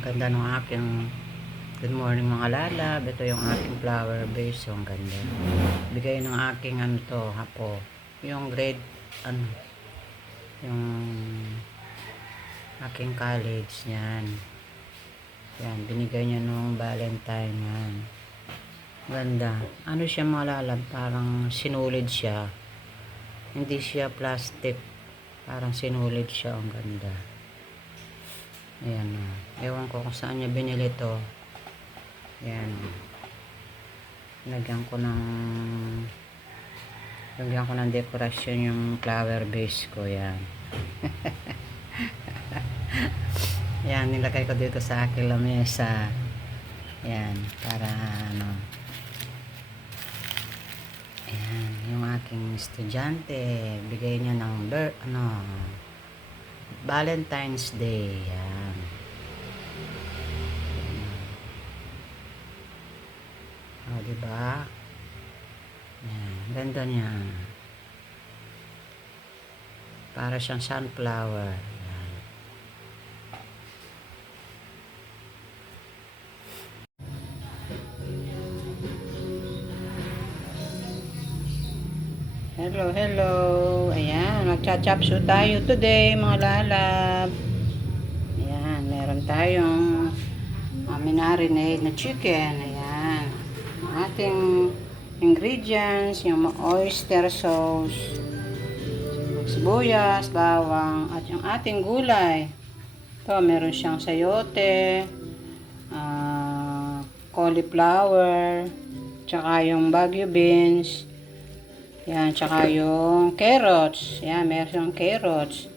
Ang ganda ng aking good morning mga lalab. Ito yung aking flower vase. So, ang ganda. Bigay ng aking ano to, hapo. Yung grade, ano, yung aking college niyan. Yan, binigay niya nung Valentine yan. Ganda. Ano siya mga lalab? Parang sinulid siya. Hindi siya plastic. Parang sinulid siya. Ang ganda. Ayan o. Ewan ko kung saan niya binili to. Ayan. Lagyan ko ng dekorasyon yung flower vase ko. Ayan. Ayan. Nilagay ko dito sa aking lamesa. Ayan. Para ano. Ayan. Yung aking estudyante. Bigay niya ng Valentine's Day. Ayan. O, diba? Ayan, ganda niya. Para siyang sunflower. Ayan. Hello, hello. Ayan, magcha-chopsu tayo today, mga lalab. Ayan, meron tayong marinade na chicken. Ayan. Ang ating ingredients, yung oyster sauce, sibuyas, bawang, at yung ating gulay. Ito, meron siyang sayote, cauliflower, tsaka yung Baguio beans, yan, tsaka yung carrots, yan, meron siyang carrots,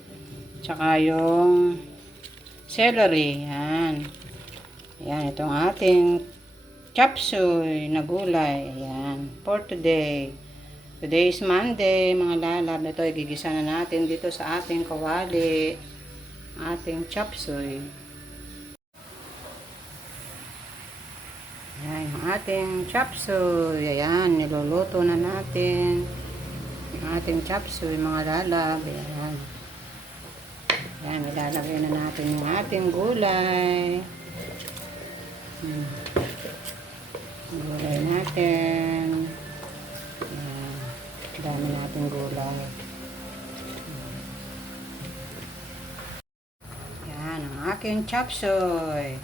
tsaka yung celery, yan. Yan, itong ating chop suey na gulay, yan, for today. Today is Monday, mga lalab. Ito, igigisa na natin dito sa ating kawali, ating chop suey. Ayan, yung ating chop suey. Ayan, niluluto na natin yung ating chop suey, mga lalab. Ayan. Ayan, ilalagay na natin yung ating gulay. Gulay natin. Ayan, dami natin gulay. Ayan, ang aking chop suey.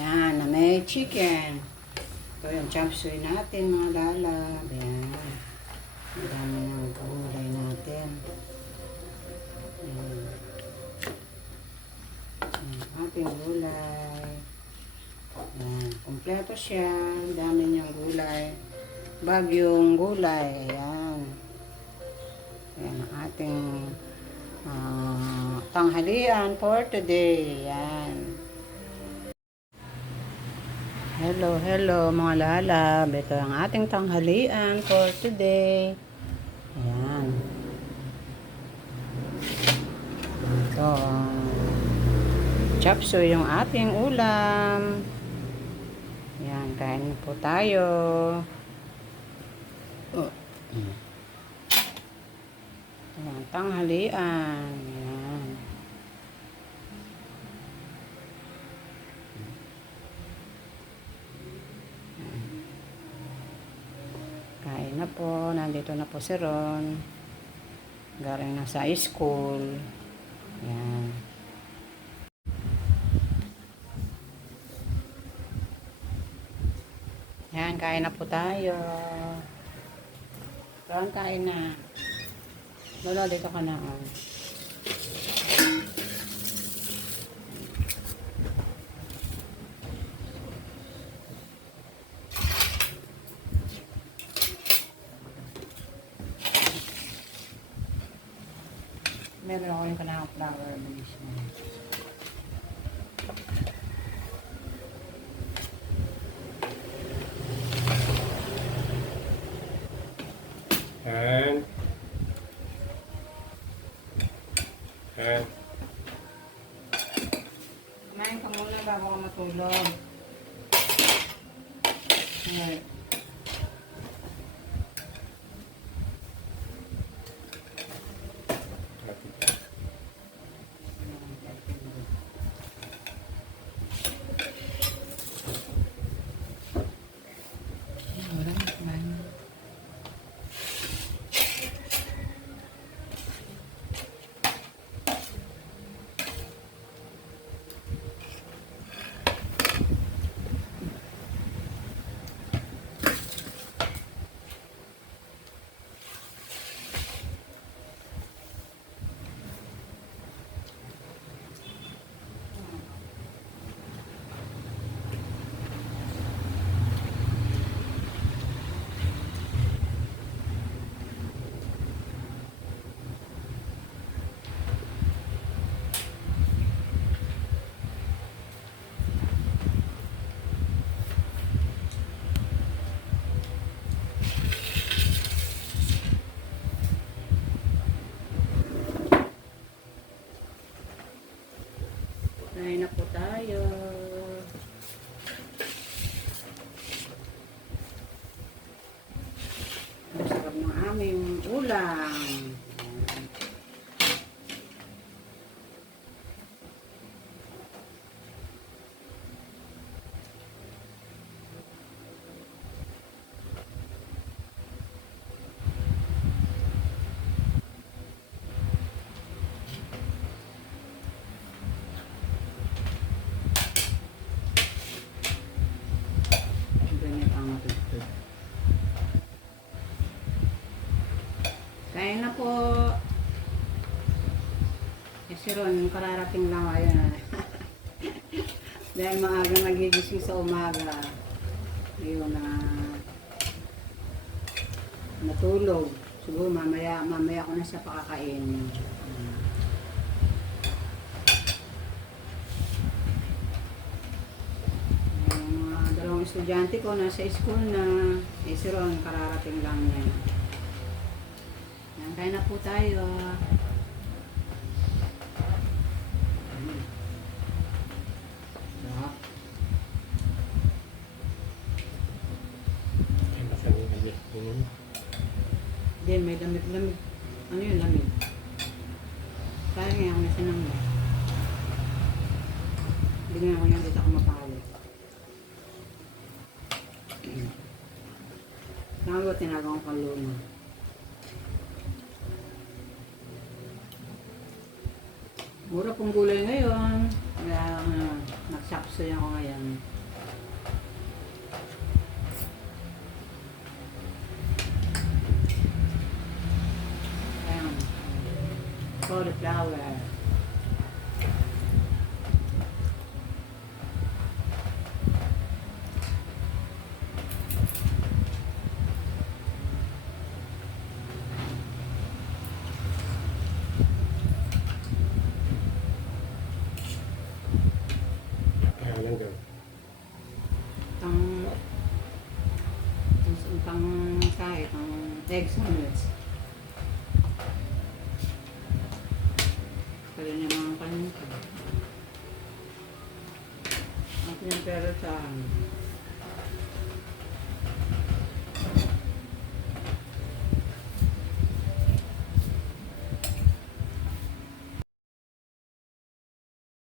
Yan, na may chicken. Ito yung chop suey natin, mga lalab. Yan. Ang dami ng gulay natin. Yan. Yan, ating gulay. Yan, kompleto siya. Ang dami niyang gulay. Bagyong gulay. Yan. Yan ang ating tanghalian for today. Yan. Hello, hello mga lalab. Ito ang ating tanghalian for today. Ayan. Ito. Chop suey yung ating ulam. Ayan, kain po tayo. Ayan, tanghalian. Ayan. Kain na po. Nandito na po si Ron. Galing na sa school. Ayan. Ayan, kain na po tayo. Ron, kain na. Lolo, dito ka na. Meron ako yung kanang flower base mo. And Kumain ka muna bago ka matulog. Ayan. aming ulam. Ganyan ang matutod. Kain na po. Kasi ron, kararating lang ayun. Dahil maaga nagigising sa umaga. Ayun na natulog. Siguro mamaya ko na siya pakakain. Yung mga dalawang estudyante ko nasa school na. Si Ron, kararating lang niya. Yan, kain na po tayo. Hindi, may lamig-lamig. Ano yung lamig? Kaya nga ako nasa nang hindi nga ako yan dito ako mapahali. Kaya ba tinagawang kaluna? Mura pong gulay ngayon. Kaya nagsapsoy ako ngayon. Cauliflower. Pang kahit ang eggs omelets.